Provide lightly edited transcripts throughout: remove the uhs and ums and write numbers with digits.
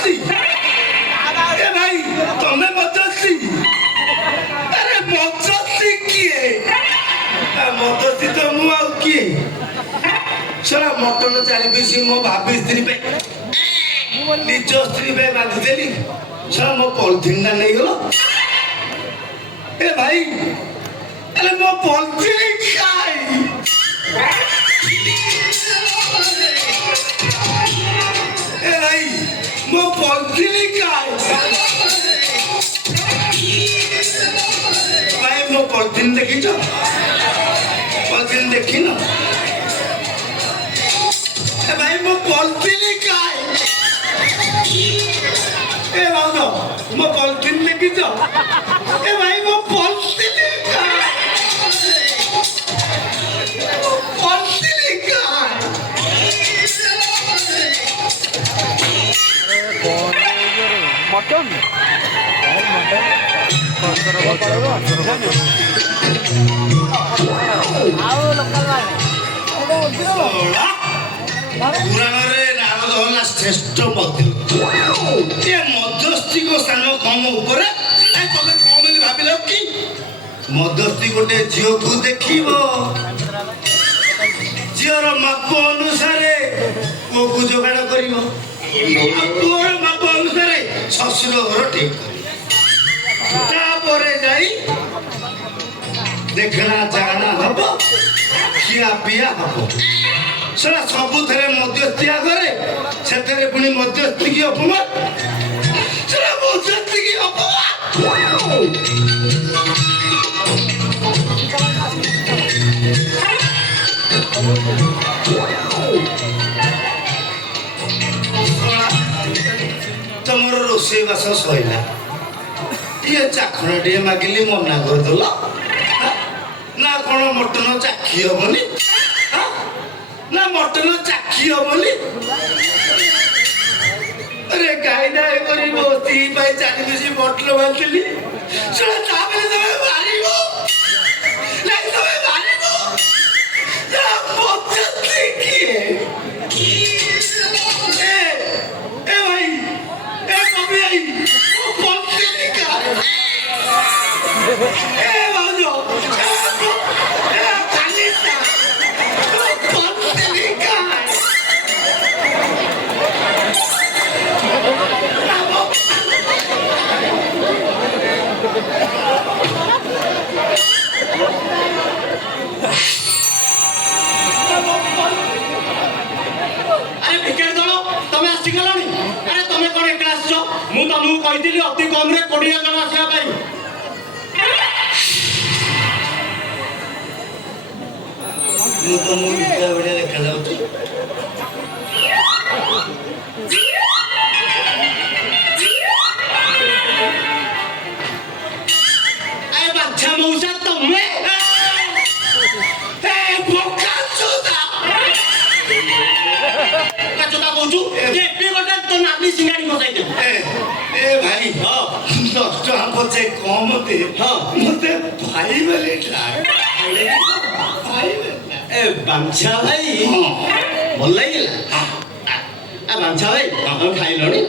मध्यस्थी ए भाई तुम्हें मध्यस्थी अरे मध्यस्थी किए मध्यस्थी तो मु आउ किए सरा मटन चारि पीसी मो भाभी स्त्री पे निज स्त्री पे बांधी देली सरा मो पॉलिथिन ना नहीं गलो ए भाई अरे मो पॉलिथिन खाई ए भाई मो पॉलिथिन खाई भाई मो पॉलिथिन देखी छो पॉलिथिन देखी ना ए भाई मो पॉलिथिन खाई ए बाबा मो पॉलिथिन देखी छो ए भाई मो पॉलिथिन खाई पॉलिथिन खाई मटन पुराणरे नारद होला श्रेष्ठ मध्यस्थी मध्यस्थी को स्थान कम ऊपर तमे कम बोली भाबिल कि मध्यस्थी गोटे झील को देखिब झीर माप अनुसार पुओ को जोगाड़ कर पुअर माप अनुसार शशुर घर ठीक कर जाई देखना चाहना हम खिया पिया हम सला सबु थे मध्यस्थी आगे से पुणी मध्यस्थी की अपमान सला मध्यस्थी की तुम रोषे बास सैला ये चाखण टे मागिली मना करदेल ना कौन मटन चाखी हेनी ना मटन चाखी हेनी अरे गाई दाई कर स्त्री चारि पीसी मटन बांधली तुम कही अति कम रे 20 जन आसा तुमको बढ़िया देखा जाऊँ अच्छा मौसा तुम्हें तो नानी सिंगाड़ी मसाई दे ए भाई हां 10 टका पछे कम दे हां मते भाई वाले भाई ए बांछा भाई भल लागला आ बांछा भाई हम खाइलनी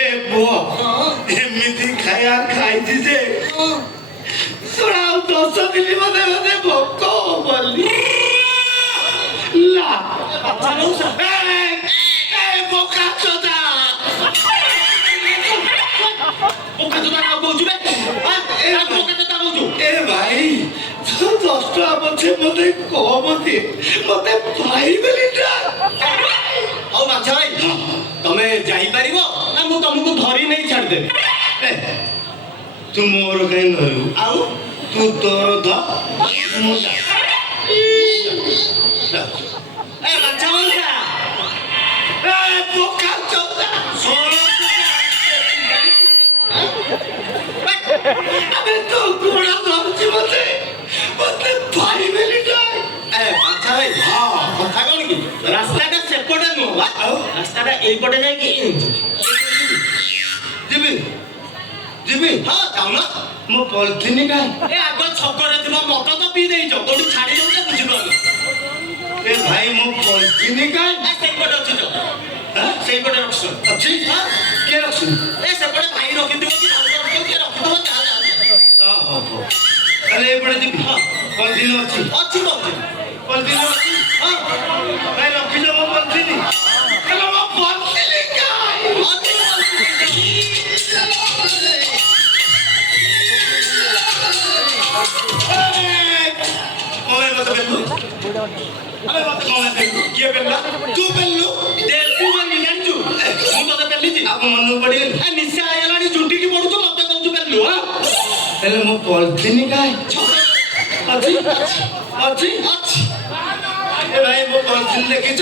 ए बो एमिति खाया खाई जे सुना 10 दिन मते मते भोको बोली ला अच्छा मौसा बोका चोदा ना बोझु बे बोका चोदा बोझु ए भाई 10 टका पछे मते कम दे मते भाई बेलीटा औ बाछा भाई तमे जाई परिबो ना मु तुमको धरी नहीं छाड़ दे तू मोर कहीं धरू आउ तू तोर ध मु ए बाछा मौसा बोका चोदा अबे तो घोड़ा धरछि मते मते भाई बेलीटा ए बाछा भाई हां कथा कोन की रास्ताटा सेपटे नो रास्ताटा एई पटे जाय की जिबी जिबी हां जाऊ ना मो पॉलिथिन का ए आगो छकरे दिमा मत तो पी देई जो तोडी छाडी दउ बुझी पालो ଏ ଭାଇ ମୋ ପଲିଥିନି କାଇଁ ସେଇପଟେ ଅଛି ତ ଆଁ? ସେଇପଟେ ରଖିଛ ଅଛି କିଏ ରଖୁଛୁ ସେପଟେ ଭାଇ ରଖିଥିବ କି କିଏ ରଖିଥିବ ତାହେଲେ ହଉ ତାହେଲେ ଏପଟେ ଯିବି ପଲିଥିନି ଅଛି ଅଛି କହୁଛି ପଲିଥିନି ଅଛି ହଁ ଭାଇ ରଖିଛ ମୋ ପଲିଥିନି ହେଲେ ମୋ ପଲିଥିନି କାଇଁ ଅଛି କଣ ମତେ ବେଲୁ ଆରେ ମତେ କଣ ବେଲୁ କିଏ ବେଲଲା ତୁ ବେଲୁ ତୁ ଜାଣିଛୁ ମୁଁ ତତେ ପେଲିଛି ଆମ ମନକୁ ପଡ଼ିଗଲି ନିଶା ହେଇଗଲାଣି ଝୁଣ୍ଟିକି ପଡୁଛୁ ମତେ କହୁଛୁ ପେଲୁ ହେଲେ ମୋ ପଲିଥିନି କାଇଁ ଅଛି ଅଛି ଅଛି ଏ ଭାଇ ମୋ ପଲିଥିନି ଦେଖିଛ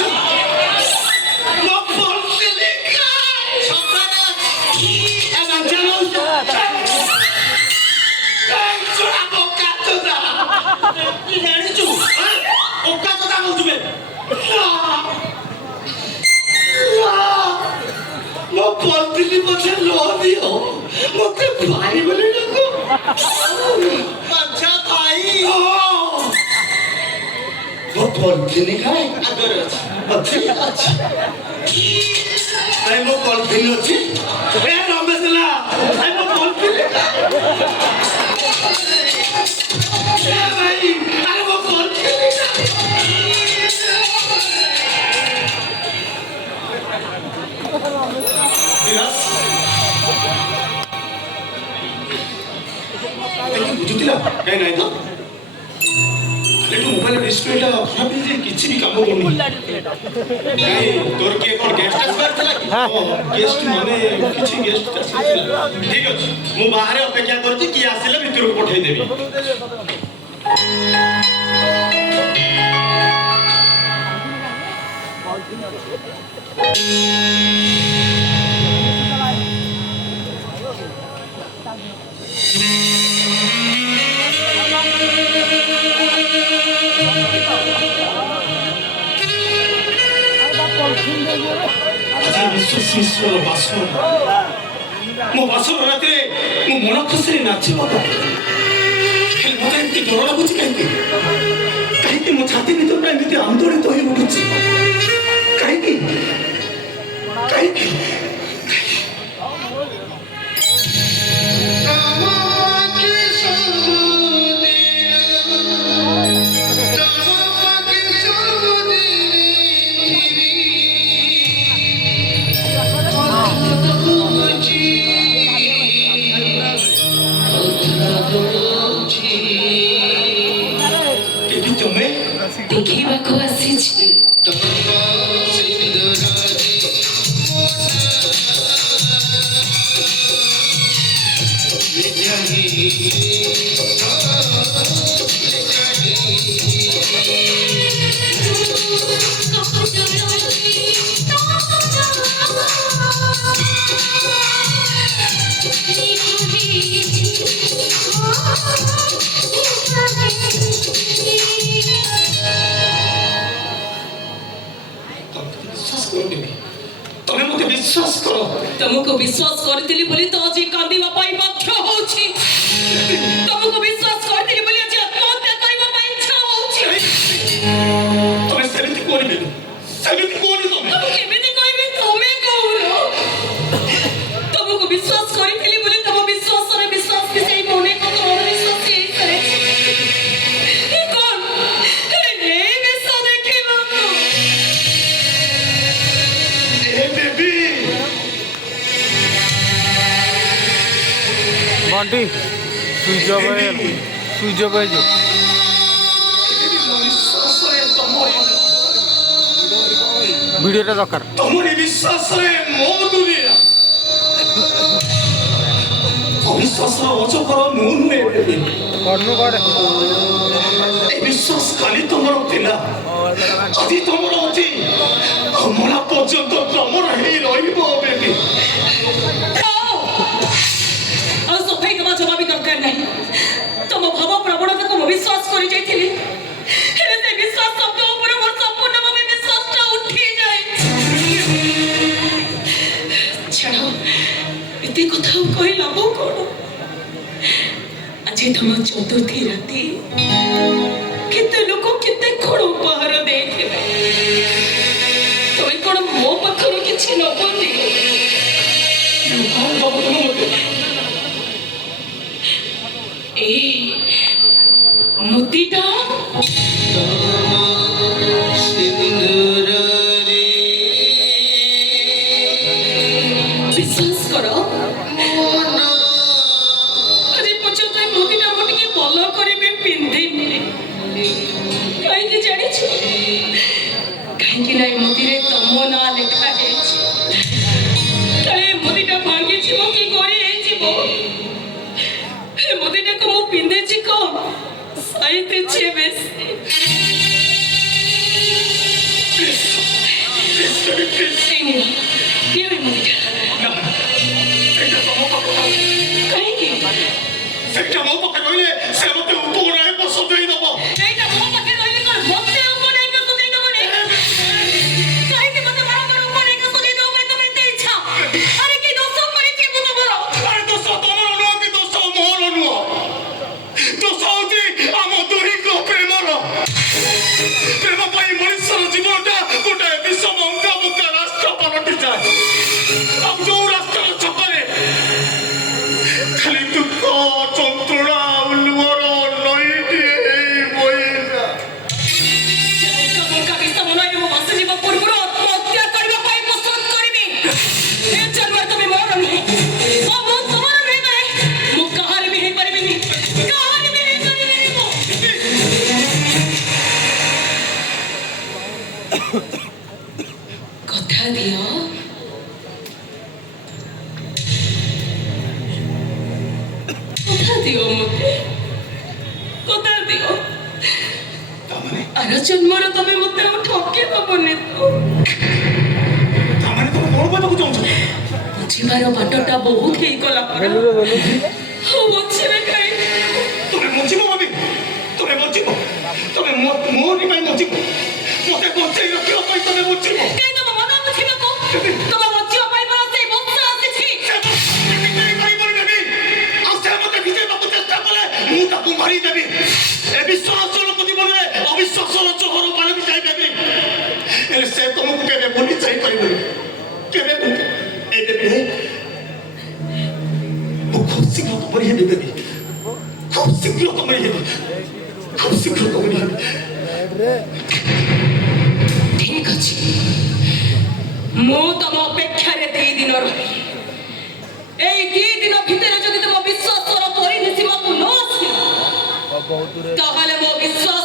ମୋ ପଲିଥିନି କାଇଁ ସକାଳେ ଅଛି ଛୋଡ଼ା ପକା ଚୋଦା কি জানিছু ওকা কথা বলছুবে ମୋ ପଲିଥିନି ପଛେ ନ ଦିଅ ମତେ ଭାଇ ବୋଲି ଡାକ বাচ্চা ভাই ମୋ ପଲିଥିନି କାଇଁ আগরে আছে ଅଛି ଭାଇ ମୋ ପଲିଥିନି ଅଛି ଏ ରମେଶ ହେଲା ଭାଇ ମୋ ପଲିଥିନି ଏ ଭାଇ ଆରେ ମୋ ପଲିଥିନି বিরাস ବୁଝୁଥିଲା কাই নাই তো আরে তো মোবাইল ডিসপ্লেটা খারাপ হয়ে যায় কিছু भी কাম করুনি কাই তোর কি কোন গেস্ট আসবার ଥିଲା কি গেস্ট মানে কিছু গেস্ট আসছিল ঠিক আছে মু বাহারে অপেক্ষা করছি কি আসলে ভিতরକୁ পঠাই দেবি ଆଜି ବିଶ୍ୱାସ ମିଶ୍ରର ବାସନ ମୋ ବାସନ ରାତିରେ ମୋ ମନ ଖୁସିରେ ନାଚିବ ତ ହେଲେ ମୋତେ ଏମିତି ଡର ଲାଗୁଛି କାହିଁକି କାହିଁକି ମୋ ଛାତି ଭିତରଟା ଏମିତି ଆନ୍ଦୋଳିତ ହୋଇ ଉଠୁଛି କାହିଁକି କାହିଁକି ତୁମେ ଦେଖିବାକୁ ଆସିଛି ତମେ ମୋତେ ବିଶ୍ୱାସ କର ତମକୁ ବିଶ୍ୱାସ କରିଥିଲି ବୋଲି ତ ଆଜି କାନ୍ଦିବା ପାଇଁ ବାଧ୍ୟ ହଉଛି ତମକୁ ବିଶ୍ୱାସ କରିଥିଲି ବୋଲି ଆଜି ଆତ୍ମହତ୍ୟା କରିବା ପାଇଁ ଇଚ୍ଛା ହଉଛି ତମେ ସେମିତି କରିବେନି ସେମିତି କୁହନି ତମେ ମୁଁ କେମିତି କହିବି ତମେ କହୁନ ତମକୁ ବିଶ୍ୱାସ କରିଥିଲି ବୋଲି ତମ ବିଶ୍ୱାସରେ ବିଶ୍ୱାସ ମିଶାଇ ମୁଁ ଅନେକ ଅଣବିଶ୍ୱାସୀ ହେଇସାରିଛି କଣ ଏ ବିଷ ଦେଖିବାକୁ ଏ ବେବି बंटी सुइच ऑफ है सुइच ऑफ है जो ବିଶ୍ୱାସରେ ତମରି वीडियोटा दरकार ତମରି ବିଶ୍ୱାସରେ ମୋ ଦୁନିଆ ଅବିଶ୍ୱାସର ଅଜଗର ମୁଁ ନୁହେଁ ବେବି करनु करे এই বিশ্বাস কালি তোমার ଥିଲା আଜି তোমার ଅଛି মরা পর্যন্ত তোমার ହେଇ ରହିବ ବେବି ଆଉ ସଫେଇ ଦେବା ଜମା ବି ଦରକାର ନାହିଁ ତମ ଭାବ ପ୍ରବଣତାକୁ ମୁଁ ବିଶ୍ୱାସ କରି ଯାଇଥିଲି ହେଲେ ସେ ବିଶ୍ୱାସ ଶବ୍ଦ ଉପରେ ମୋର ସମ୍ପୂର୍ଣ୍ଣ ଭାବେ ବିଶ୍ୱାସଟା ଉଠି ଯାଇଛି ଛାଡ଼ ଏତେ କଥା ଆଉ କହି ଲାଭ କଣ ଆଜି ତମ ଚତୁର୍ଥୀ ରାତି କେତେ ଲୋକ କେତେ କଣ ଉପହାର ଦେଇଥିବେ, ତମେ କଣ ମୋ ପାଖରୁ କିଛି ନବନି? এই মোতিটা বিশ্বাস করো, আজ পর্যন্ত এই মোতিটা মো টিকে ভাল করে পিন্ধিনি। কাହିଁକି ଜାଣିଛୁ? କାହିଁକି ନା ଏ ମୋତିରେ ତମ ନାଁ ଲେଖା ହେଇଛି। କାଳେ ଏ ମୋତିଟା ଭାଙ୍ଗିଯିବ କି ଗଳି ହେଇଯିବ, ଏ ମୋତିଟାକୁ ମୁଁ ପିନ୍ଧିଛି କମ୍, ସାଇତିଛି ବେଶୀ। এই নিও, নিও এই মোতিটা। কাহিଁକି? ସେଇଟା ମୋ ପାଖରେ ରହିଲେ ସେ ମତେ ଉପଗୁଡ଼ାଏ ସଜେଇ ଦବ। এইটা ମୋ ପାଖରେ ରହିଲେ କଣ ମତେ ଉପନାୟିକା ସଜେଇ ଦବନି? କାହିଁକି ମତେ ବାରମ୍ବାର ଉପନାୟିକା ସଜେଇ ଦବା ପାଇଁ ତମେ ଏତେ ଇଚ୍ଛା? ଆରେ କି ଦୋଷ କରିଛି ମୁଁ ତମର? ଆରେ ଦୋଷ ତମର ନୁହଁ କି ଦୋଷ ମୋର ନୁହଁ, ଦୋଷ ହଉଛି ଆମ ଦୁହିଁଙ୍କ ପ୍ରେମର। ପ୍ରେମ ପାଇଁ ମଣିଷର ଜୀବନଟା ଗୋଟେ ବିଷମ ଅଙ୍ଗାମୁଙ୍ଗା ରାଷ୍ଟ୍ର ପାଲଟି ଯାଏ। ଆଉ ଯୋଉ ରାଷ୍ଟ୍ରର ଛକରେ ଖାଲି ଦୁଃଖ ଯନ୍ତ୍ରଣା ଲୁହର ନଈଟିଏ ହେଇ ବହିଯାଏ। ବଙ୍କା ବିଷ ମନରେ ମୁଁ ବସିଯିବା ପୂର୍ବରୁ ଆତ୍ମହତ୍ୟା କରିବା ପାଇଁ ପସନ୍ଦ କରିବି। ଏ ଜନ୍ମରେ ତମେ ମୋର ନୁହେଁ, ଆଉ ମୁଁ ତମର ନୁହେଁ ମାନେ ମୁଁ କାହାର ବି ହେଇପାରିବିନି, କାହାର ବି ହେଇପାରିବିନି ମୁଁ। କଥା ଦିଅ, কথা দিও মতে, কথা দিও। ତାମାନେ ଆର ଜନ୍ମରେ ତମେ ମତେ ଆଉ ଠକି ଦବନି ତ? ତାମାନେ ତମେ କଣ କହିବାକୁ ଚାହୁଁଛ? ବୁଝିବାର ବାଟଟା ବହୁତ ହେଇଗଲା ପରା, ଆଉ ବଞ୍ଚିବେ କାହିଁ? ତମେ ବଞ୍ଚିବ ଭାବି, ତମେ ବଞ୍ଚିବ, ତମେ ମୋରି ପାଇଁ ବଞ୍ଚିବ, ମତେ ବଞ୍ଚେଇ ରଖିବା ପାଇଁ ତମେ ବଞ୍ଚିବ। କାହିଁ ତମ ମନ ବୁଝିବାକୁ? ତମ ବଞ୍ଚିବା ପାଇଁ ପରା ସେଇ ବଂଶ ଆସିଛି। ଆଉ ସେ ମତେ ଭିଜେଇବାକୁ ଚେଷ୍ଟା କଲେ ମୁଁ ତାକୁ ମାରିଦେବି। ଏ ବିଶ୍ୱାସ ଲୋକ ଜୀବନରେ ଅବିଶ୍ୱାସର ଚହର ପାଲଟି ଯାଇପାରିବି, ହେଲେ ସେ ତମକୁ କେବେ ଭୁଲି ଯାଇପାରିବନି, କେବେ ଏବେ ନୁହେଁ। ମୁଁ ଖୁବ୍ ଶୀଘ୍ର ତମରି ହେବି ବେବି, ଖୁବ୍ ଶୀଘ୍ର ତମରି ହେବି, ଖୁବ୍ ଶୀଘ୍ର ତମରି ହେବି। ঠিক ଅଛି, ମୁଁ ତମ ଅପେକ୍ଷାରେ 2 ଦିନ ରହିବି। এই 2 ଦିନ ଭିତରେ ଯଦି ତମ ବିଶ୍ୱାସର ପରିଧି ସୀମାକୁ ନ ଆସିବ, ତାହେଲେ ମୋ ବିଶ୍ୱାସ